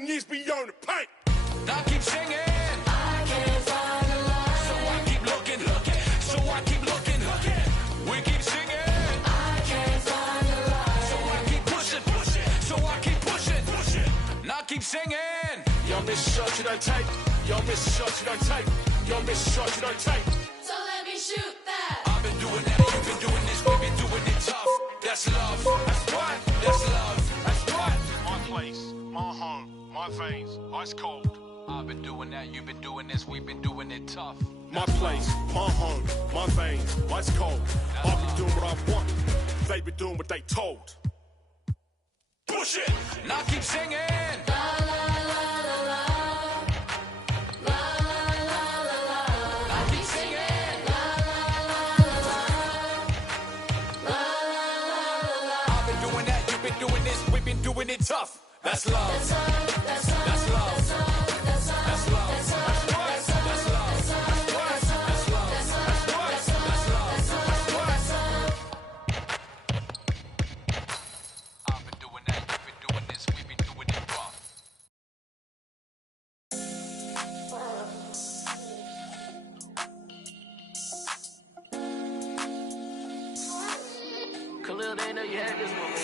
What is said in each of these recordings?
waiting years beyond the paint. I keep singing. I can't find a lie. So I keep looking. So I keep looking. We keep singing. I can't find a lie. So I keep pushing. So I keep pushing. And I keep singing. Y'all miss a shot you don't take. Y'all miss a shot you don't take. Y'all miss a shot you don't take. So let me shoot that. I've been doing that. You've been doing this. We've been doing it tough. That's love. That's what. That's love. That's what. My place, my home, my veins, ice cold. I've been doing that. You've been doing this. We've been doing it tough. My place, my home, my veins, ice cold. I've been doing what I want. They been doing what they told. Push it. And I keep singing. Doing it tough. That's love. That's love. That's love. That's love. That's love. That's love. That's what. That's love. That's what. That's love. That's what. That's love. That's what. I've been doing that. You've been doing this. We've been doing it rough. Khalil, they know you had this one, man.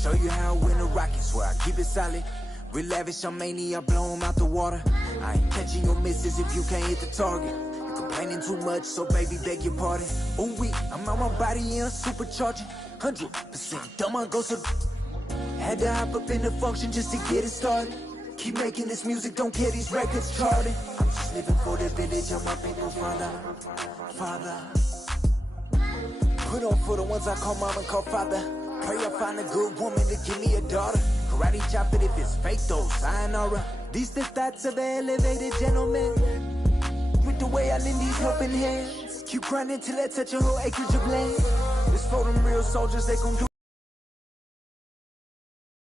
Show you how I win the Rockets, where I keep it solid. Real lavish, I'm mania, blow 'em out the water. I ain't catching your misses if you can't hit the target. You complaining too much, so baby, beg your pardon. Ooh, I'm on my body in a supercharging. 100% dumb on go so. Had to hop up in the function just to get it started. Keep making this music, don't care these records charting. I'm just living for the village of my people, father. Put on for the ones I call mom and call father. Pray I find a good woman to give me a daughter. Karate chop it if it's fake though, sayonara. These the thoughts of an elevated gentleman. With the way I lend these helping hands. Keep grinding till I touch a whole acreage of land. It's for them real soldiers, they gon' do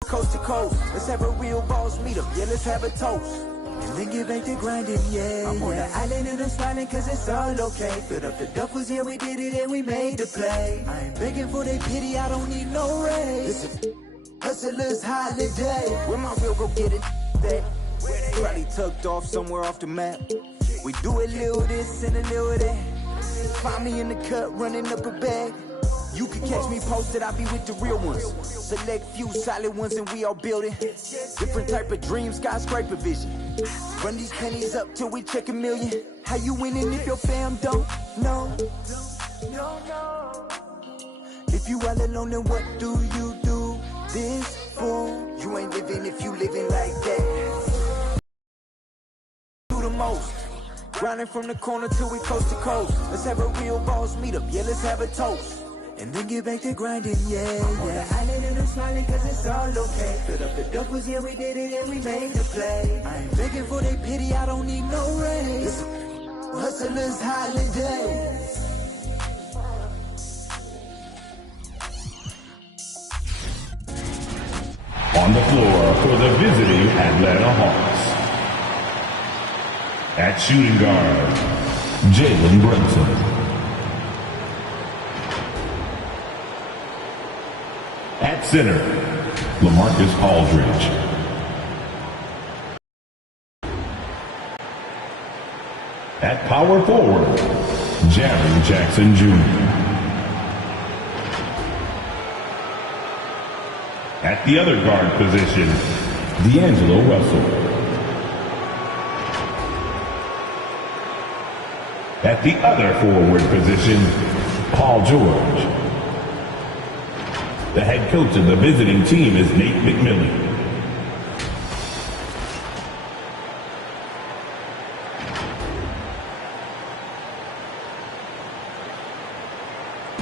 coast to coast. Let's have a real boss meet up, yeah, let's have a toast. And then get back to grinding, yeah. I'm on the island and I'm smiling cause it's all okay. Filled up the duffels, yeah, we did it and we made the play. I ain't begging for their pity, I don't need no raise. Listen, hustlers holiday. Where my real go get it, that probably tucked off somewhere off the map. We do a little this and a little that. Find me in the cut, running up a bag. You can catch me posted, I be with the real ones. Select few solid ones and we all building. Different type of dreams, skyscraper vision. Run these pennies up till we check a million. How you winning if your fam don't know? If you all alone, then what do you do this for? You ain't living if you living like that. Do the most. Grinding from the corner till we coast to coast. Let's have a real boss meet up, yeah, let's have a toast. And then get back to grinding, yeah. On the island and I'm smiling cause it's all okay. Filled up the duffels, yeah, we did it and we made the play. I ain't begging for their pity, I don't need no raise. Listen, hustlers holiday. On the floor for the visiting Atlanta Hawks. At shooting guard, Jalen Brunson. At center, LaMarcus Aldridge. At power forward, Jaren Jackson Jr. At the other guard position, D'Angelo Russell. At the other forward position, Paul George. The head coach of the visiting team is Nate McMillan.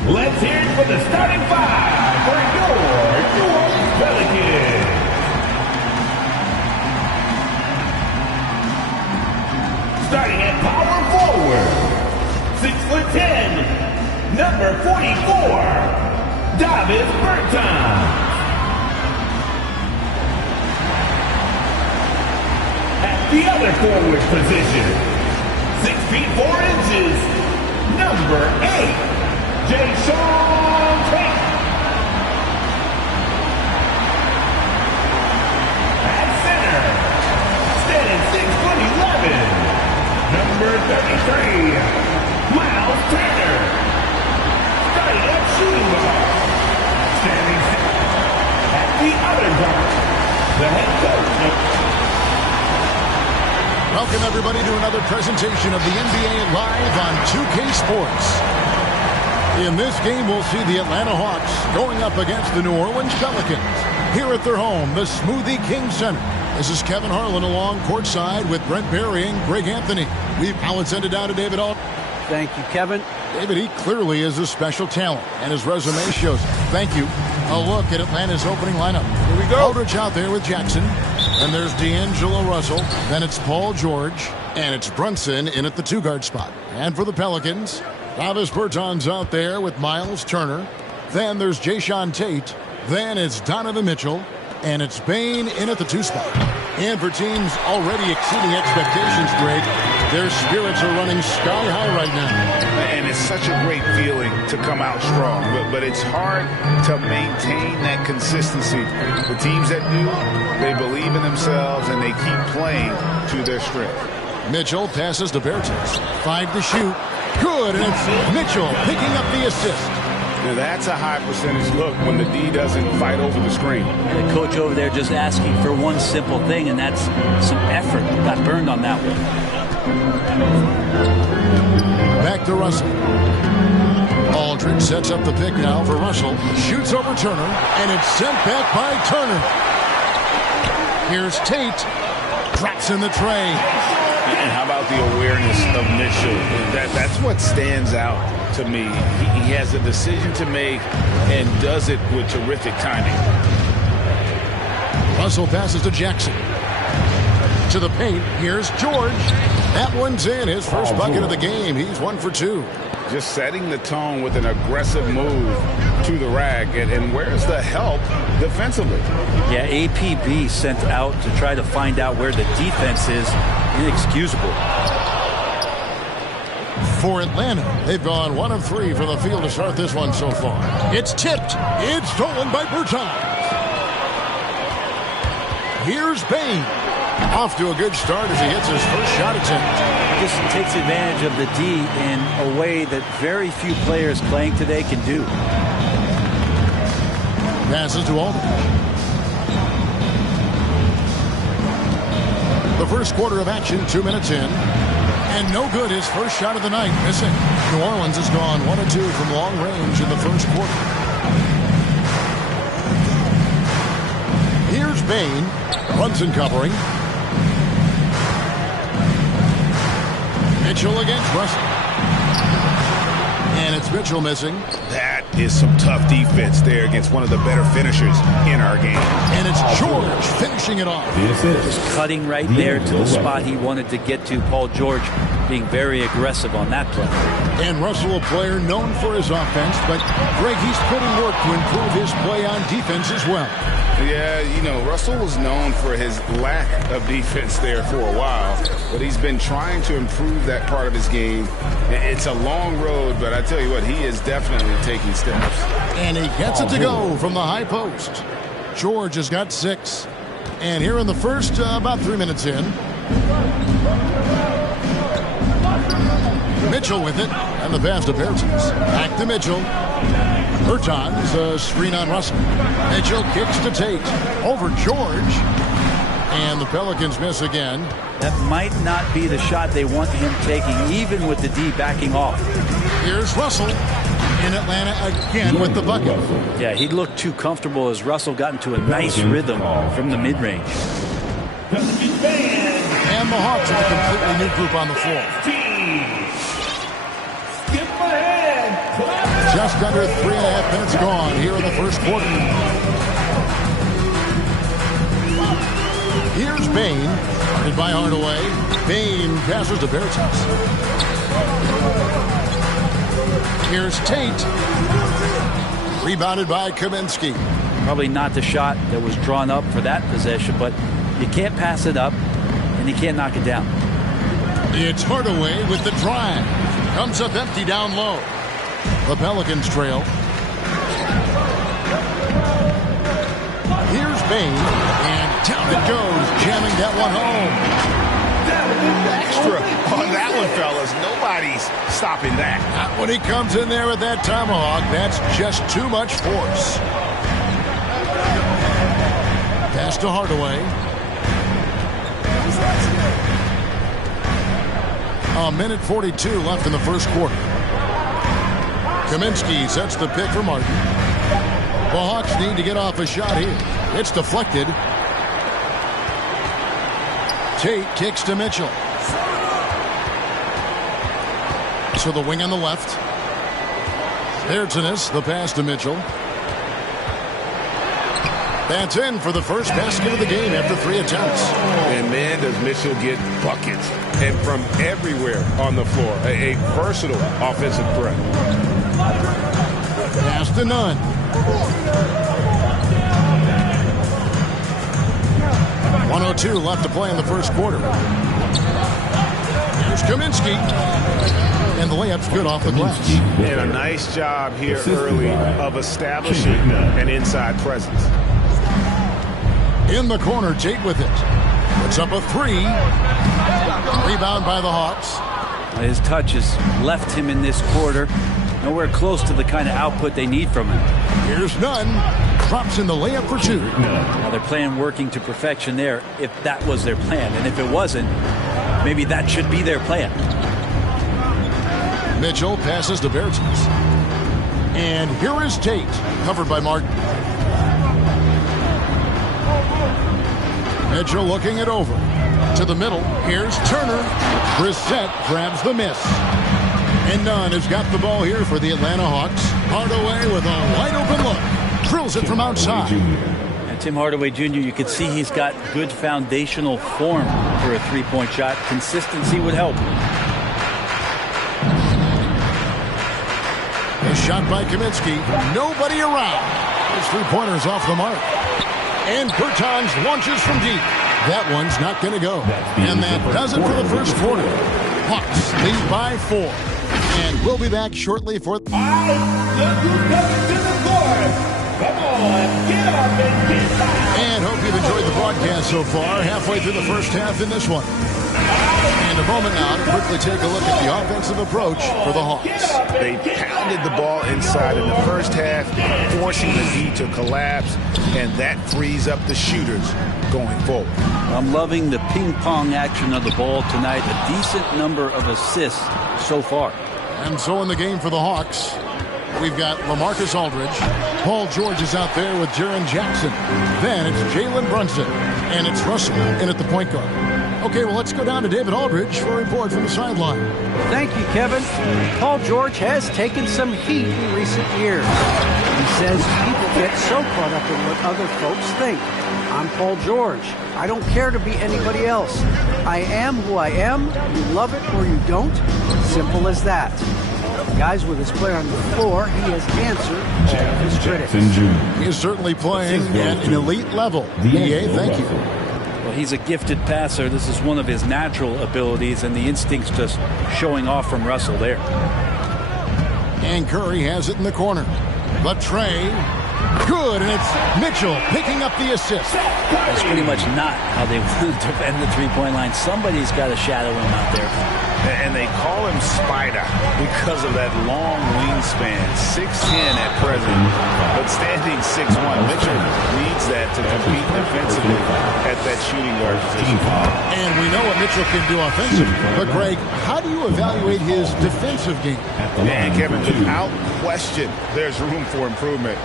Let's hear it for the starting five for your New Orleans Pelicans. Starting at power forward, 6'10", number 44. Davis Bertans. At the other forward position, 6 feet 4 inches, number 8, Jason Tate. At center, 3, Miles Turner. Straight up shooting guard. Standing at the other guard, the head coach. Welcome, everybody, to another presentation of the NBA Live on 2K Sports. In this game, we'll see the Atlanta Hawks going up against the New Orleans Pelicans here at their home, the Smoothie King Center. This is Kevin Harlan along courtside with Brent Barry and Greg Anthony. How it's ended down to David Aldridge. Thank you, Kevin. David, he clearly is a special talent, and his resume shows it. Thank you. A look at Atlanta's opening lineup. Here we go. Aldridge out there with Jackson. And there's D'Angelo Russell. Then it's Paul George. And it's Brunson in at the two-guard spot. And for the Pelicans, Davis Bertans out there with Miles Turner. Then there's Jayshawn Tate. Then it's Donovan Mitchell. And it's Bane in at the two spot. And for teams already exceeding expectations, Greg, their spirits are running sky high right now. And it's such a great feeling to come out strong, but it's hard to maintain that consistency. The teams that do, they believe in themselves and they keep playing to their strength. Mitchell passes to Bertans. 5 to shoot. Good, and it's Mitchell picking up the assist. Now that's a high percentage look when the D doesn't fight over the screen. The coach over there just asking for one simple thing, and that's some effort. Got burned on that one. Back to Russell. Aldridge sets up the pick now for Russell. Shoots over Turner, and it's sent back by Turner. Here's Tate. Drops in the tray. And how about the awareness of Mitchell? That's what stands out to me. He has a decision to make and does it with terrific timing. Russell passes to Jackson. To the paint. Here's George. That one's in. His first bucket of the game. He's 1 for 2. Just setting the tone with an aggressive move to the rack. And where's the help defensively? Yeah, APB sent out to try to find out where the defense is. Inexcusable. For Atlanta, they've gone 1 of 3 from the field to start this one so far. It's tipped. It's stolen by Bertans. Here's Bane. Off to a good start as he hits his first shot attempt. He just takes advantage of the D in a way that very few players playing today can do. Passes to Aldridge. The first quarter of action, 2 minutes in. And no good, his first shot of the night, missing. New Orleans has gone 1 of 2 from long range in the first quarter. Here's Bane. Brunson covering. Mitchell against Russell. And it's Mitchell missing. That is some tough defense there against one of the better finishers in our game. And it's George finishing it off. Just cutting right there to the spot he wanted to get to. Paul George being very aggressive on that play. And Russell, a player known for his offense, but Greg, he's putting work to improve his play on defense as well. Yeah, you know, Russell was known for his lack of defense there for a while, but he's been trying to improve that part of his game. It's a long road, but I tell you what, he is definitely taking steps. And he gets it to go from the high post. George has got 6. And here in the first, about 3 minutes in. Mitchell with it, and the pass to Bertans. Back to Mitchell. Bertans, a screen on Russell. Mitchell kicks to Tate. Over George. And the Pelicans miss again. That might not be the shot they want him taking, even with the D backing off. Here's Russell in Atlanta again with the bucket. Yeah, he looked too comfortable as Russell got into a nice rhythm from the mid-range. And the Hawks with a completely new group on the floor. Just under 3.5 minutes gone here in the first quarter. Here's Bane. Guarded by Hardaway. Bane passes to Bertans. Here's Tate. Rebounded by Kaminsky. Probably not the shot that was drawn up for that possession, but you can't pass it up, and you can't knock it down. It's Hardaway with the drive. Comes up empty down low. The Pelicans trail. Here's Bane, and down it goes, jamming that one home. Extra on that one, fellas. Nobody's stopping that. Not when he comes in there with that tomahawk. That's just too much force. Pass to Hardaway. A minute 42 left in the first quarter. Kaminsky sets the pick for Martin. The Hawks need to get off a shot here. It's deflected. Tate kicks to Mitchell. So the wing on the left. Airtonis, the pass to Mitchell. That's in for the first basket of the game after 3 attempts. And man, does Mitchell get buckets. And from everywhere on the floor. A versatile offensive threat. Pass to Nunn. .102 left to play in the first quarter. Here's Kaminsky. And the layup's good off the glass. And a nice job here early of establishing an inside presence. In the corner, Tate with it. Puts up a 3. Rebound by the Hawks. His touch has left him in this quarter. Nowhere close to the kind of output they need from him. Here's Nunn. Drops in the layup for 2. Now they're playing working to perfection there if that was their plan. And if it wasn't, maybe that should be their plan. Mitchell passes to Bertens. And here is Tate. Covered by Martin. Mitchell looking it over. To the middle. Here's Turner. Brissett grabs the miss. And Nunn has got the ball here for the Atlanta Hawks. Hardaway with a wide open look. Drills it from outside. And Tim Hardaway Jr., you could see he's got good foundational form for a three-point shot. Consistency would help. A shot by Kaminsky. Nobody around. His three-pointer's off the mark. And Bertans launches from deep. That one's not going to go. And that does it for the first quarter. Hawks lead by 4. And we'll be back shortly for... All right, look who's coming to the court. Come on, get up and get back. And hope you've enjoyed the broadcast so far. Halfway through the first half in this one. And a moment now to quickly take a look at the offensive approach for the Hawks. They pounded the ball inside in the first half, forcing the D to collapse, and that frees up the shooters going forward. I'm loving the ping-pong action of the ball tonight. A decent number of assists so far. And so in the game for the Hawks, we've got LaMarcus Aldridge. Paul George is out there with Jaren Jackson. Then it's Jalen Brunson. And it's Russell in at the point guard. Okay, well, let's go down to David Aldridge for a report from the sideline. Thank you, Kevin. Paul George has taken some heat in recent years. He says people get so caught up in what other folks think. I'm Paul George. I don't care to be anybody else. I am who I am. You love it or you don't. Simple as that. Guys, with his play on the floor, he has answered all of his critics. He is certainly playing at an elite level. DA, thank you. Well, he's a gifted passer. This is one of his natural abilities, and the instinct's just showing off from Russell there. And Curry has it in the corner. The tray. Good, and it's Mitchell picking up the assist. That's pretty much not how they want to defend the three-point line. Somebody's got to shadow him out there. And they call him Spider because of that long wingspan, 6'10 at present, but standing 6'1". Mitchell needs that to compete defensively at that shooting guard position. And we know what Mitchell can do offensively. But, Greg, how do you evaluate his defensive game? Man, Kevin, without question, there's room for improvement.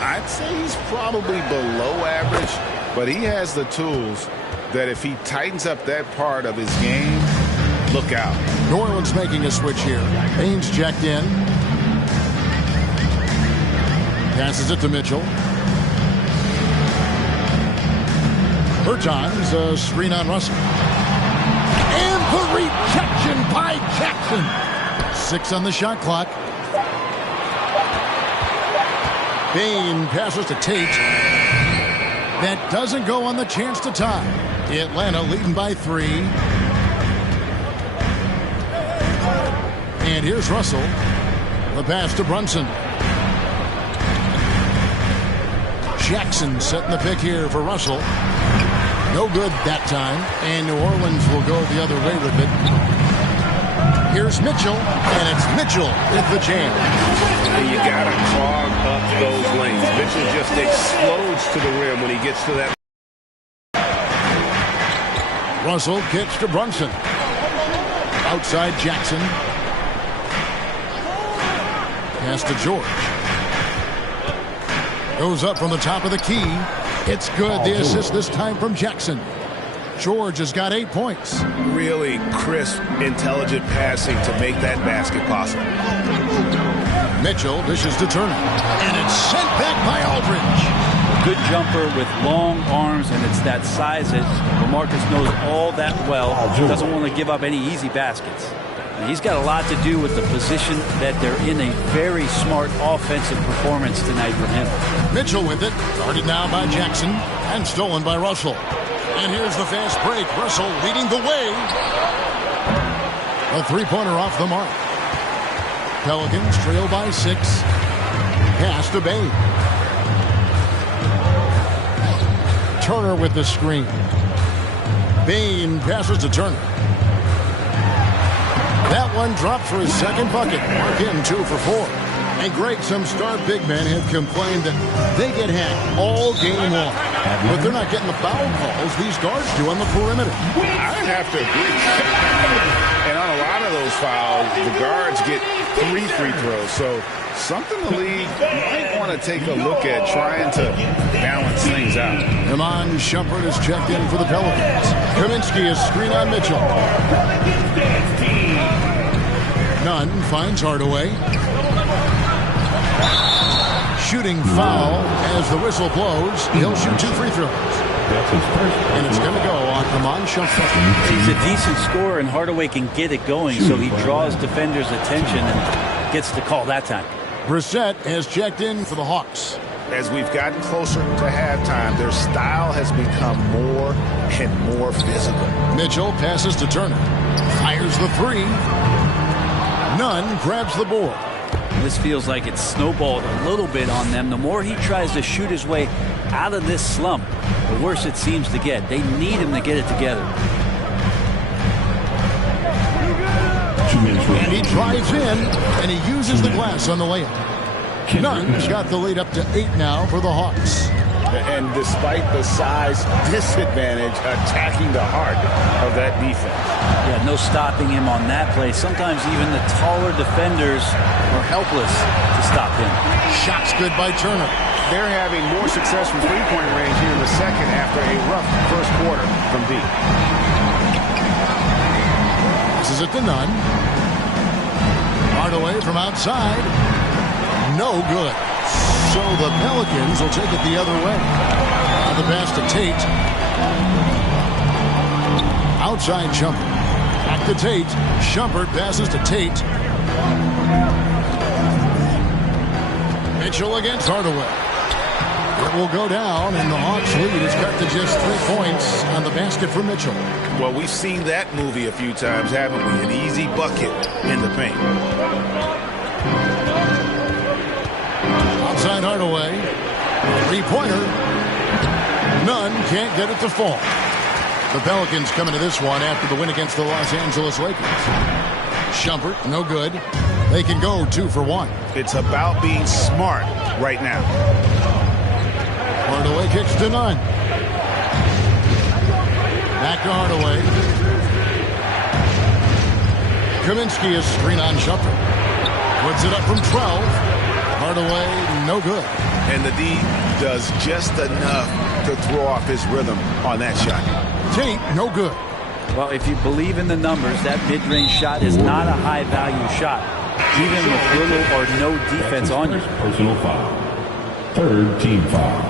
I'd say he's probably below average, but he has the tools that if he tightens up that part of his game, look out. New Orleans making a switch here. Baines checked in. Passes it to Mitchell. Bertans, a screen on Russell. And the rejection by Jackson. 6 on the shot clock. Bain passes to Tate. That doesn't go on the chance to tie. Atlanta leading by 3. And here's Russell. The pass to Brunson. Jackson setting the pick here for Russell. No good that time, and New Orleans will go the other way with it. Here's Mitchell, and it's Mitchell with the jam. You gotta clog up those lanes. Mitchell just explodes to the rim when he gets to that. Russell kicks to Brunson. Outside Jackson. Pass to George. Goes up from the top of the key. It's good. The assist this time from Jackson. George has got 8 points. Really crisp, intelligent passing to make that basket possible. Mitchell dishes to Turner. And it's sent back by Aldridge. A good jumper with long arms, and it's that size that LaMarcus knows all that well. Doesn't want to give up any easy baskets. And he's got a lot to do with the position that they're in. A very smart offensive performance tonight from him. Mitchell with it. Guarded now by Jackson. And stolen by Russell. And here's the fast break. Russell leading the way. A three-pointer off the mark. Pelicans trail by 6. Pass to Bain. Turner with the screen. Bain passes to Turner. That one dropped for his second bucket. Mark him 2 for 4. And Greg, some star big men have complained that they get hacked all game long. But they're not getting the foul calls these guards do on the perimeter. I'd have to agree. And on a lot of those fouls, the guards get 3 free throws. So something the league might want to take a look at, trying to balance things out. Iman Shumpert is checked in for the Pelicans. Kaminsky is screen on Mitchell. Nunn finds Hardaway. Shooting foul as the whistle blows. He'll shoot 2 free throws. And it's going to go on Iman Shumpert. He's a decent scorer, and Hardaway can get it going, so he draws defenders' attention and gets the call that time. Brissett has checked in for the Hawks. As we've gotten closer to halftime, their style has become more and more physical. Mitchell passes to Turner. Fires the 3. Nunn grabs the board. This feels like it's snowballed a little bit on them. The more he tries to shoot his way out of this slump, the worse it seems to get. They need him to get it together. And he drives in, and he uses the glass on the layup. Nunn's got the lead up to 8 now for the Hawks. And despite the size disadvantage, attacking the heart of that defense. Yeah, no stopping him on that play. Sometimes even the taller defenders are helpless to stop him. Shots good by Turner. They're having more success from three-point range here in the second after a rough first quarter from deep. This is it to Nunn. Hardaway from outside. No good. So the Pelicans will take it the other way. Now the pass to Tate. Outside Shumpert. Back to Tate. Shumpert passes to Tate. Mitchell against Hardaway. It will go down, and the Hawks lead is cut to just 3 points on the basket for Mitchell. Well, we've seen that movie a few times, haven't we? An easy bucket in the paint. Outside Hardaway. 3-pointer. Nunn can't get it to fall. The Pelicans coming to this one after the win against the Los Angeles Lakers. Shumpert, no good. They can go 2 for 1. It's about being smart right now. Hardaway kicks to Nunn. Back to Hardaway. Kaminsky is screen on Shumpert. Puts it up from 12. Hardaway, no good. And the D does just enough to throw off his rhythm on that shot. Tate, no good. Well, if you believe in the numbers, that mid-range shot is not a high-value shot, even with little or no defense on you. Personal foul. 3rd team foul.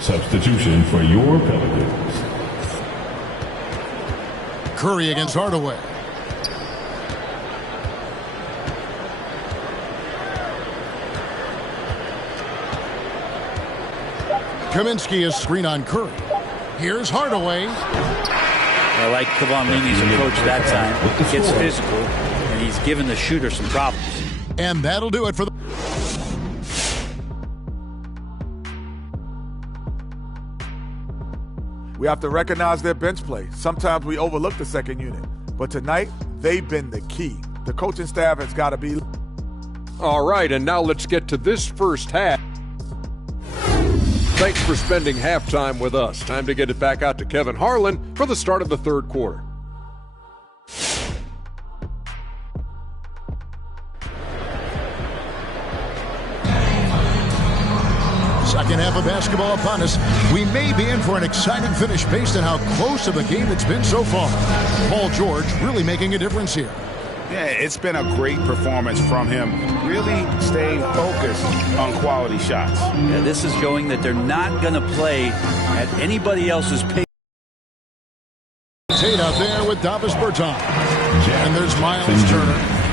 Substitution for your Pelicans. Curry against Hardaway. Kaminsky is screen on Curry. Here's Hardaway. I like Kavon-Looney's approach that time. He gets physical, and he's given the shooter some problems. And that'll do it for the... We have to recognize their bench play. Sometimes we overlook the second unit, but tonight, they've been the key. The coaching staff has got to be. All right, and now let's get to this first half. Thanks for spending halftime with us. Time to get it back out to Kevin Harlan for the start of the third quarter. Second half of basketball upon us. We may be in for an exciting finish based on how close of a game it's been so far. Paul George really making a difference here. Yeah, it's been a great performance from him, really staying focused on quality shots. Yeah, this is showing that they're not going to play at anybody else's pace. Tate out there with Davis Bertans. And there's Miles Turner.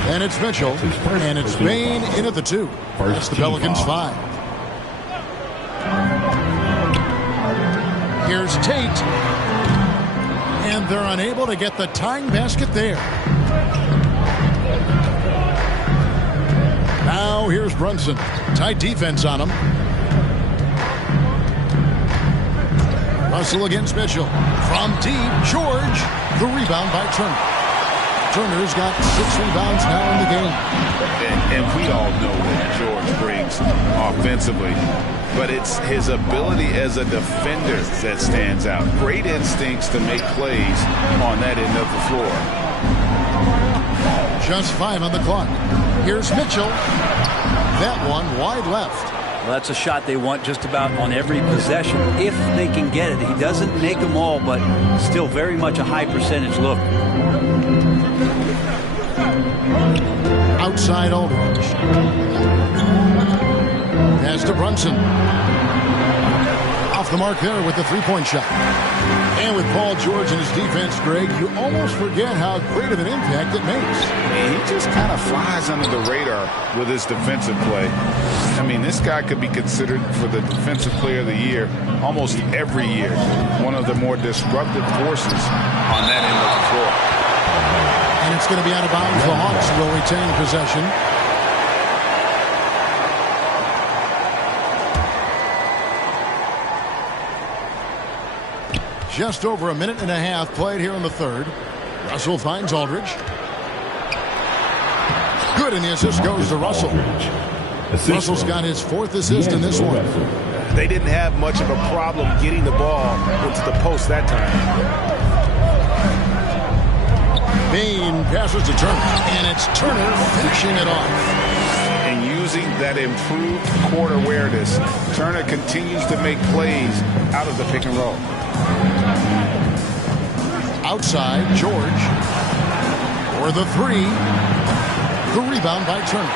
And it's Mitchell. And it's Bain in at the 2. That's the Pelicans 5. Here's Tate. And they're unable to get the tying basket there. Now here's Brunson. Tight defense on him. Russell against Mitchell. From deep, George. The rebound by Turner. Turner's got 6 rebounds now in the game. And we all know what George brings offensively. But it's his ability as a defender that stands out. Great instincts to make plays on that end of the floor. Just 5 on the clock. Here's Mitchell. That one wide left. Well, that's a shot they want just about on every possession if they can get it. He doesn't make them all, but still very much a high percentage look. Outside Aldridge. Pass to Brunson. Off the mark there with the three-point shot. And with Paul George and his defense, Greg, you almost forget how great of an impact it makes. He just kind of flies under the radar with his defensive play. I mean, this guy could be considered for the Defensive Player of the Year almost every year. One of the more disruptive forces on that end of the floor. And it's going to be out of bounds. The Hawks will retain possession. Just over a minute and a half played here in the third. Russell finds Aldridge. Good, and the assist goes to Russell. Russell's got his 4th assist in this one. They didn't have much of a problem getting the ball into the post that time. Bain passes to Turner, and it's Turner finishing it off. And using that improved court awareness, Turner continues to make plays out of the pick and roll. Outside, George. For the 3. The rebound by Turner.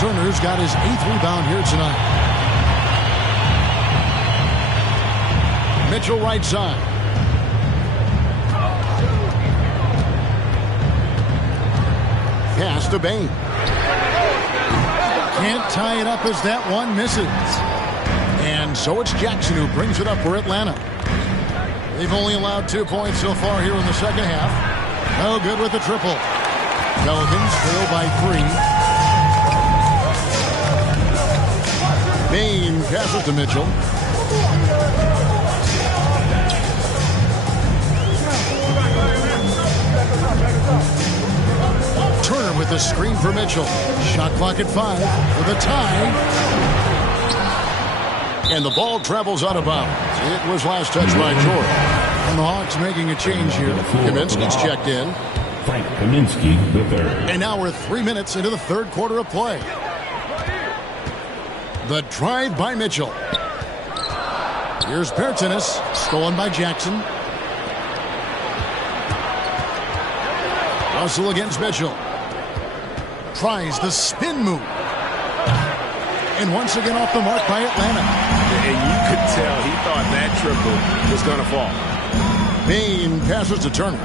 Turner's got his 8th rebound here tonight. Mitchell right side. Pass to Bain. Can't tie it up as that one misses. And so it's Jackson who brings it up for Atlanta. They've only allowed 2 points so far here in the second half. No good with the triple. Pelicans fail by 3. Bain passes to Mitchell. Turner with the screen for Mitchell. Shot clock at 5 for the tie. And the ball travels out of bounds. It was last touched by George. And the Hawks making a change here. Kaminsky's checked in. Frank Kaminsky, the third. And now we're 3 minutes into the third quarter of play. The drive by Mitchell. Here's Pertinis, stolen by Jackson. Russell against Mitchell. Tries the spin move. And once again off the mark by Atlanta. And you could tell he thought that triple was going to fall. Bain passes to Turner.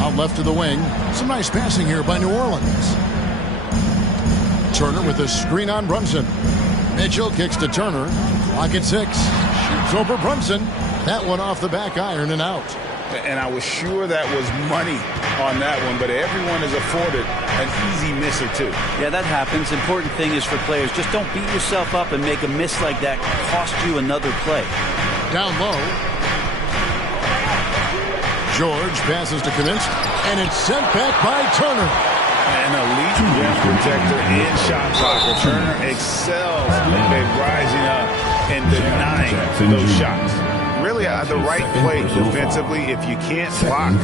Out left to the wing. Some nice passing here by New Orleans. Turner with a screen on Brunson. Mitchell kicks to Turner. Clock at 6. Shoots over Brunson. That one off the back iron and out. And I was sure that was money on that one, but everyone is afforded an easy miss or two. Yeah, that happens. Important thing is for players, just don't beat yourself up and make a miss like that cost you another play. Down low. George passes to Kaminsky, and it's sent back by Turner. An elite rim protector and shot blocker. Turner excels at rising up and denying those shots. Really the right play defensively. If you can't block,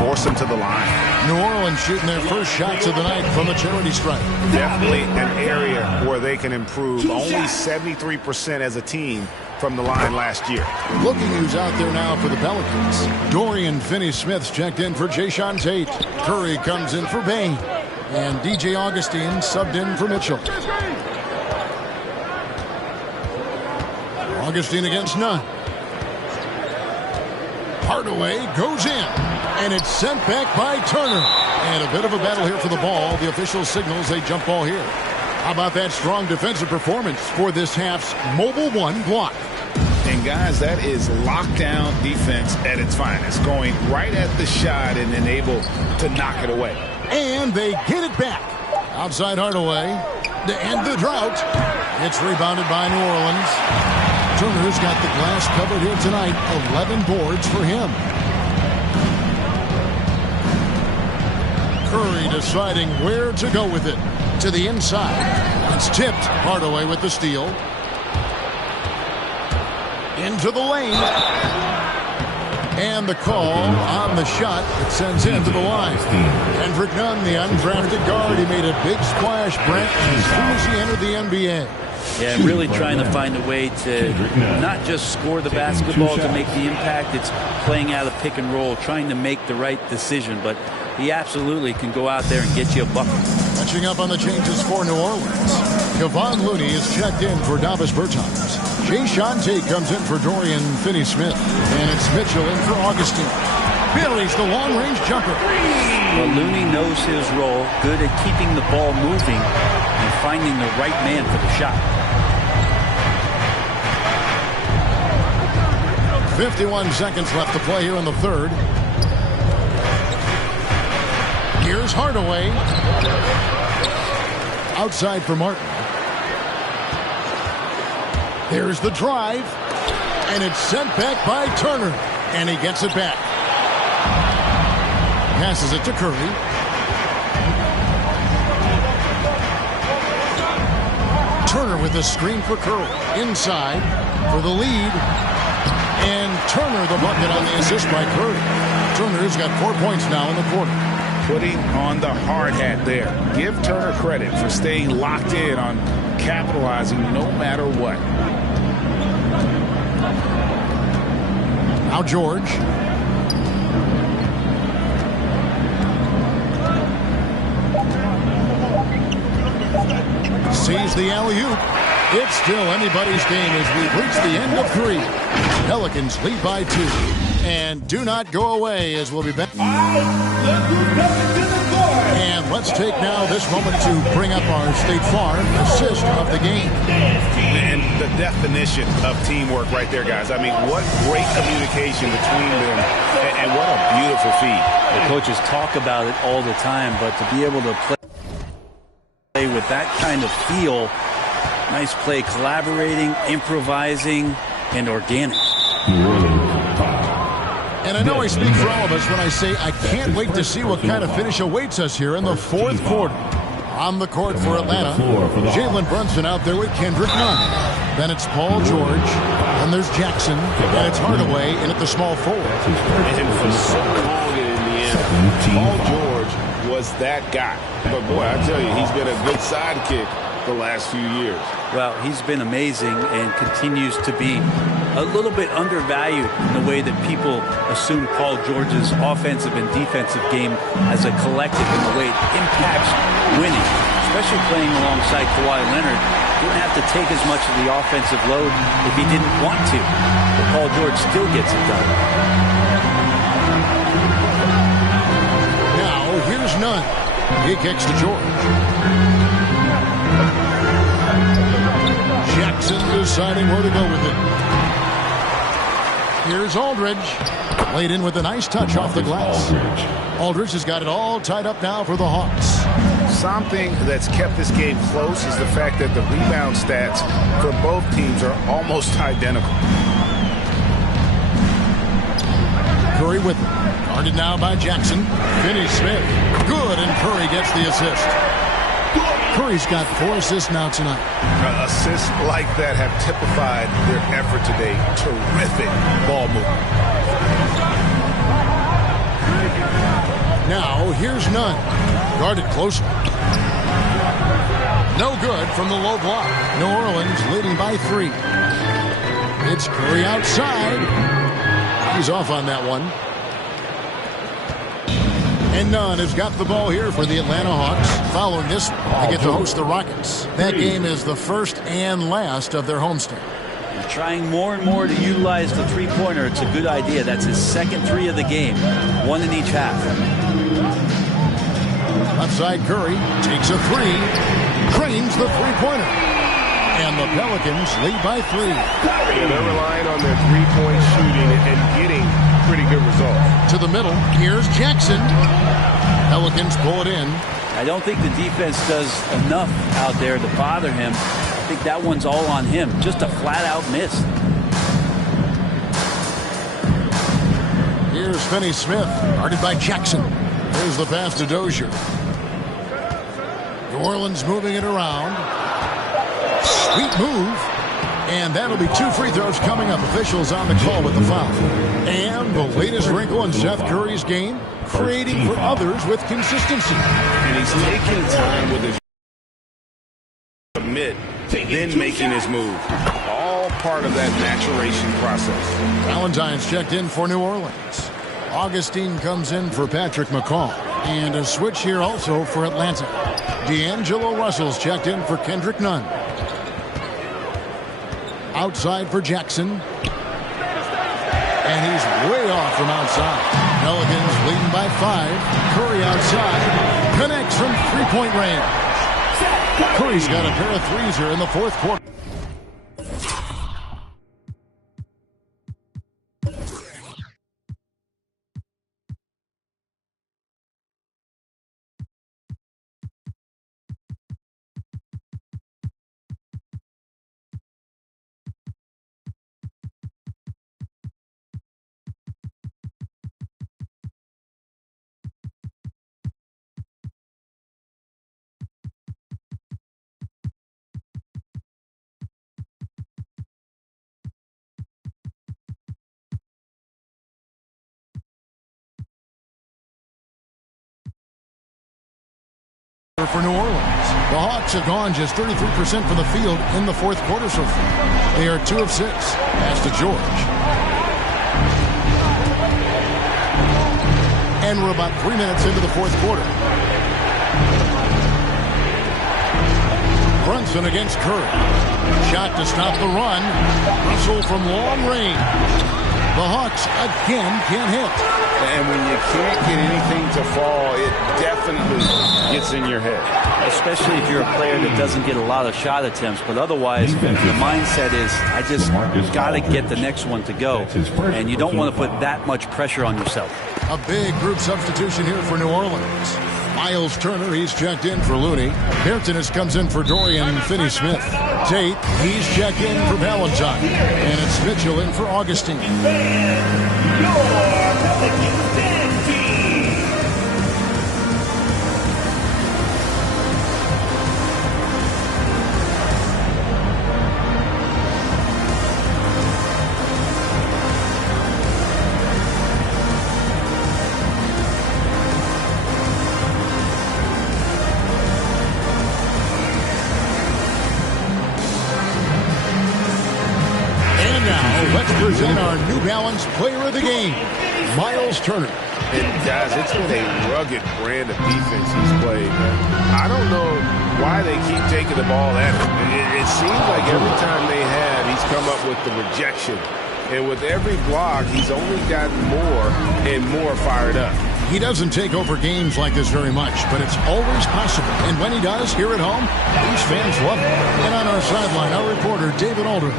force them to the line. New Orleans shooting their first shots of the night from the charity stripe. Definitely an area where they can improve. Only 73% as a team from the line last year. Looking who's out there now for the Pelicans. Dorian Finney-Smith's checked in for Jayshawn Tate. Curry comes in for Bain. And DJ Augustine subbed in for Mitchell. Augustine against Nunn. Hardaway goes in, and it's sent back by Turner. And a bit of a battle here for the ball. The official signals a jump ball here. How about that strong defensive performance for this half's Mobile One block? And guys, that is lockdown defense at its finest. Going right at the shot and then able to knock it away. And they get it back. Outside Hardaway to end the drought. It's rebounded by New Orleans. Turner's got the glass covered here tonight. 11 boards for him. Curry deciding where to go with it. To the inside. It's tipped. Hardaway with the steal. Into the lane. And the call on the shot that sends him to the line. Kendrick Nunn, the undrafted guard, he made a big splash, Brent, as soon as he entered the NBA. Yeah, really trying to find a way to not just score the basketball to make the impact. It's playing out a pick and roll, trying to make the right decision. But he absolutely can go out there and get you a bucket. Catching up on the changes for New Orleans. Kevon Looney is checked in for Davis Bertans. Jayshawn Tate comes in for Dorian Finney-Smith. And it's Mitchell in for Augustine. Buries the long-range jumper. Well, Looney knows his role, good at keeping the ball moving and finding the right man for the shot. 51 seconds left to play here in the third. Here's Hardaway. Outside for Martin. Here's the drive. And it's sent back by Turner. And he gets it back. Passes it to Curry. Turner with a screen for Curry. Inside for the lead. And Turner the bucket on the assist by Curry. Turner's got 4 points now in the quarter. Putting on the hard hat there. Give Turner credit for staying locked in on capitalizing no matter what. Now George. Sees the alley-oop. It's still anybody's game as we've reached the end of 3. Pelicans lead by 2. And do not go away as we'll be back. And let's take now this moment to bring up our State Farm assist of the game. And the definition of teamwork right there, guys. I mean, what great communication between them, and what a beautiful feed. The coaches talk about it all the time, but to be able to play with that kind of feel, nice play, collaborating, improvising, and organic. And I know I speak for all of us when I say I can't wait to see what kind of finish awaits us here in the fourth quarter. On the court for Atlanta, Jalen Brunson out there with Kendrick Nunn. Then it's Paul George. Then there's Jackson. And it's Hardaway in at the small forward. And for so long in the end, Paul George was that guy. But boy, I tell you, he's been a good sidekick the last few years. Well, he's been amazing and continues to be a little bit undervalued in the way that people assume Paul George's offensive and defensive game as a collective in the way it impacts winning, especially playing alongside Kawhi Leonard. He didn't have to take as much of the offensive load if he didn't want to, but Paul George still gets it done. Now, here's Nunn. He kicks to George. Jackson deciding where to go with it. Here's Aldridge. Laid in with a nice touch off the glass. Aldridge has got it all tied up now for the Hawks. Something that's kept this game close is the fact that the rebound stats for both teams are almost identical. Curry Curry with it. Guarded now by Jackson. Finney Smith. Good, and Curry gets the assist. Curry's got 4 assists now tonight. Assists like that have typified their effort today. Terrific ball movement. Now, here's Nunn. Guarded closely. No good from the low block. New Orleans leading by 3. It's Curry outside. He's off on that one. And Nunn has got the ball here for the Atlanta Hawks. Following this, they get to host the Rockets. That game is the first and last of their homestand. He's trying more and more to utilize the three-pointer. It's a good idea. That's his second 3 of the game. 1 in each half. Left side Curry takes a 3. Trains the three-pointer. And the Pelicans lead by 3. Yeah, they're relying on their three-point shooting and getting pretty good results. To the middle, here's Jackson. Pelicans pull it in. I don't think the defense does enough out there to bother him. I think that one's all on him. Just a flat-out miss. Here's Finney Smith, guarded by Jackson. Here's the pass to Dozier. New Orleans moving it around. Sweet move. And that'll be 2 free throws coming up. Officials on the call with the foul. And the latest wrinkle in Seth Curry's game, creating for others with consistency. And he's taking time with his commit, then making his move. All part of that maturation process. Valentine's checked in for New Orleans. Augustine comes in for Patrick McCaw. And a switch here also for Atlanta. D'Angelo Russell's checked in for Kendrick Nunn. Outside for Jackson. And he's way off from outside. Pelicans leading by 5. Curry outside. Connects from three-point range. Curry's got a pair of threes here in the 4th quarter. For New Orleans. The Hawks have gone just 33% from the field in the 4th quarter so far. They are 2 of 6. Pass to George. And we're about 3 minutes into the 4th quarter. Brunson against Curry. Shot to stop the run. Russell from long range. The Hawks again can't hit. And when you can't get anything to fall, it definitely gets in your head. Especially if you're a player that doesn't get a lot of shot attempts. But otherwise, the mindset is, I just got to get the next one to go. And you don't want to put that much pressure on yourself. A big group substitution here for New Orleans. Miles Turner, he's checked in for Looney. Hampton comes in for Dorian Finney-Smith. Tate, he's checked in for Valentine. And it's Mitchell in for Augustine. Present our New Balance Player of the Game, Miles Turner. And guys, it's been a rugged brand of defense he's played. I don't know why they keep taking the ball at him. It seems like every time they have, he's come up with the rejection. And with every block, he's only gotten more and more fired up. He doesn't take over games like this very much, but it's always possible. And when he does, here at home, these fans love it. And on our sideline, our reporter, David Aldridge.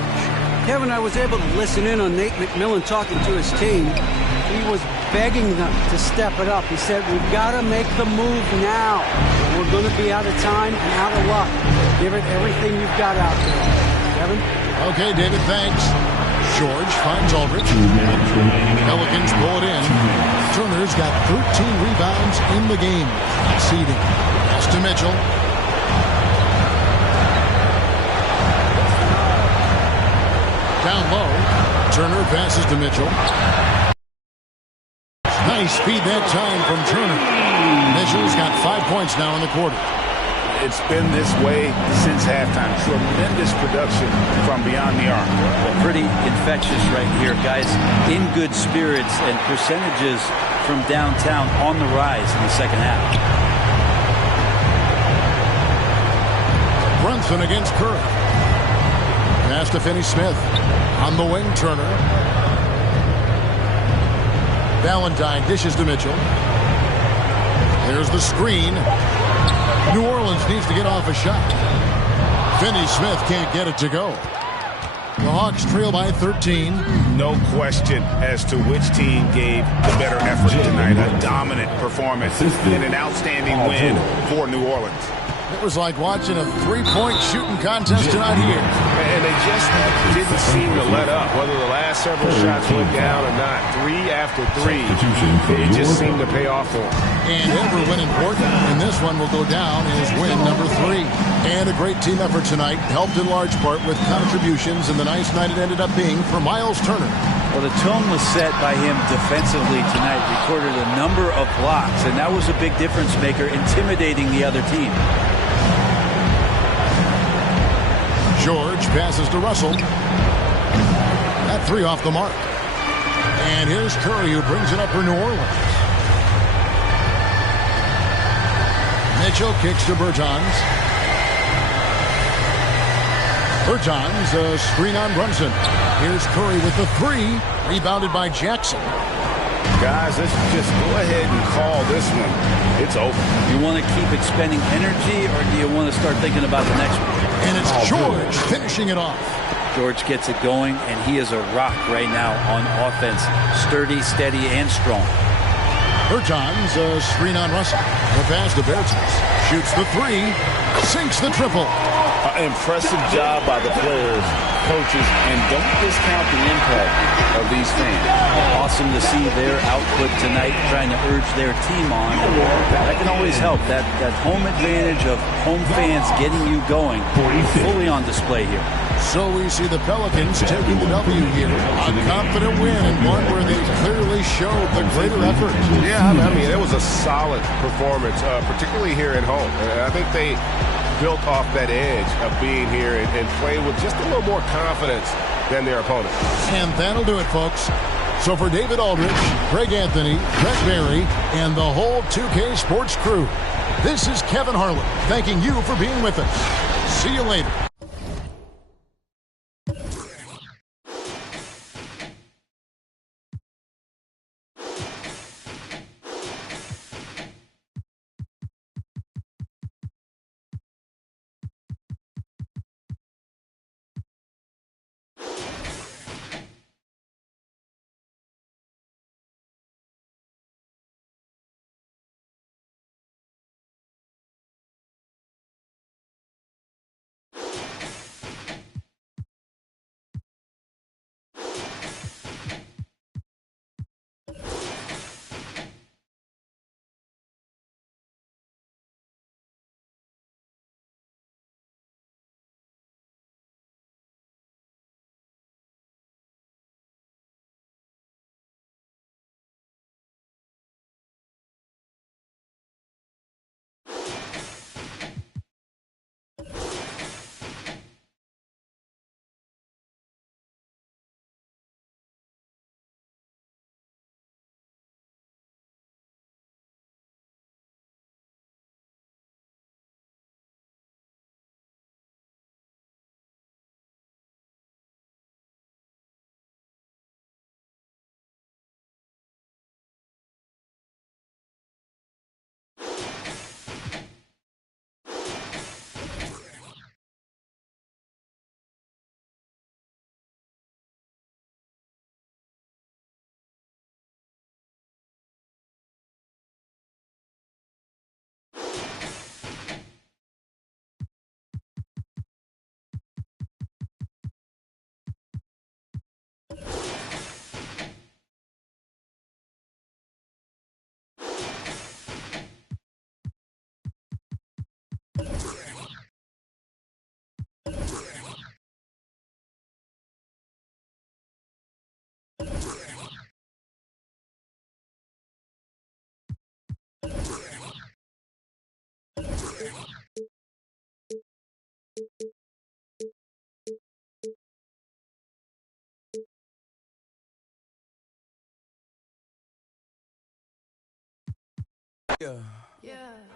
Kevin, I was able to listen in on Nate McMillan talking to his team. He was begging them to step it up. He said, we've got to make the move now. We're going to be out of time and out of luck. Give it everything you've got out there. Kevin? Okay, David, thanks. George finds Aldridge. Pelicans pull it in. Turner's got 13 rebounds in the game. Seeding. Pass to Mitchell. Down low. Turner passes to Mitchell. Nice speed that time from Turner. Mitchell's got 5 points now in the quarter. It's been this way since halftime. Tremendous production from beyond the arc. Well, pretty infectious right here. Guys in good spirits and percentages from downtown on the rise in the second half. Brunson against Curry. Pass to Finney-Smith. On the wing, Turner. Valentine dishes to Mitchell. There's the screen. New Orleans needs to get off a shot. Finney-Smith can't get it to go. The Hawks trail by 13. No question as to which team gave the better effort tonight. A dominant performance and an outstanding win for New Orleans. It was like watching a three-point shooting contest tonight here. And they just didn't seem to let up, whether the last several shots went down or not. 3 after 3, it just seemed to pay off for them. And every win important, and this one will go down as win number 3. And a great team effort tonight, helped in large part with contributions, and the nice night it ended up being for Miles Turner. Well, the tone was set by him defensively tonight. Recorded a number of blocks, and that was a big difference maker, intimidating the other team. George passes to Russell. That 3 off the mark. And here's Curry, who brings it up for New Orleans. Mitchell kicks to Bertans. Bertans, a screen on Brunson. Here's Curry with the 3, rebounded by Jackson. Guys, let's just go ahead and call this one. It's over. You want to keep expending energy, or do you want to start thinking about the next one? And it's George finishing it off. George gets it going, and he is a rock right now on offense. Sturdy, steady, and strong. Bertans, a screen on Russell. The pass to Bertans. Shoots the 3. Sinks the triple. Impressive job by the players, coaches, and don't discount the impact of these fans. Awesome to see their output tonight, trying to urge their team on. That can always help. That home advantage of home fans getting you going, fully on display here. So we see the Pelicans taking the W here. A confident win, and one where they clearly showed the greater effort. Yeah, I mean, it was a solid performance, particularly here at home. I think they built off that edge of being here and playing with just a little more confidence than their opponent. And that'll do it, folks. So for David Aldridge, Greg Anthony, Brett Barry, and the whole 2K Sports crew, this is Kevin Harlan thanking you for being with us. See you later.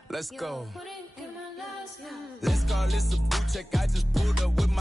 Let's go. Let's call this a boot check. I just pulled up with my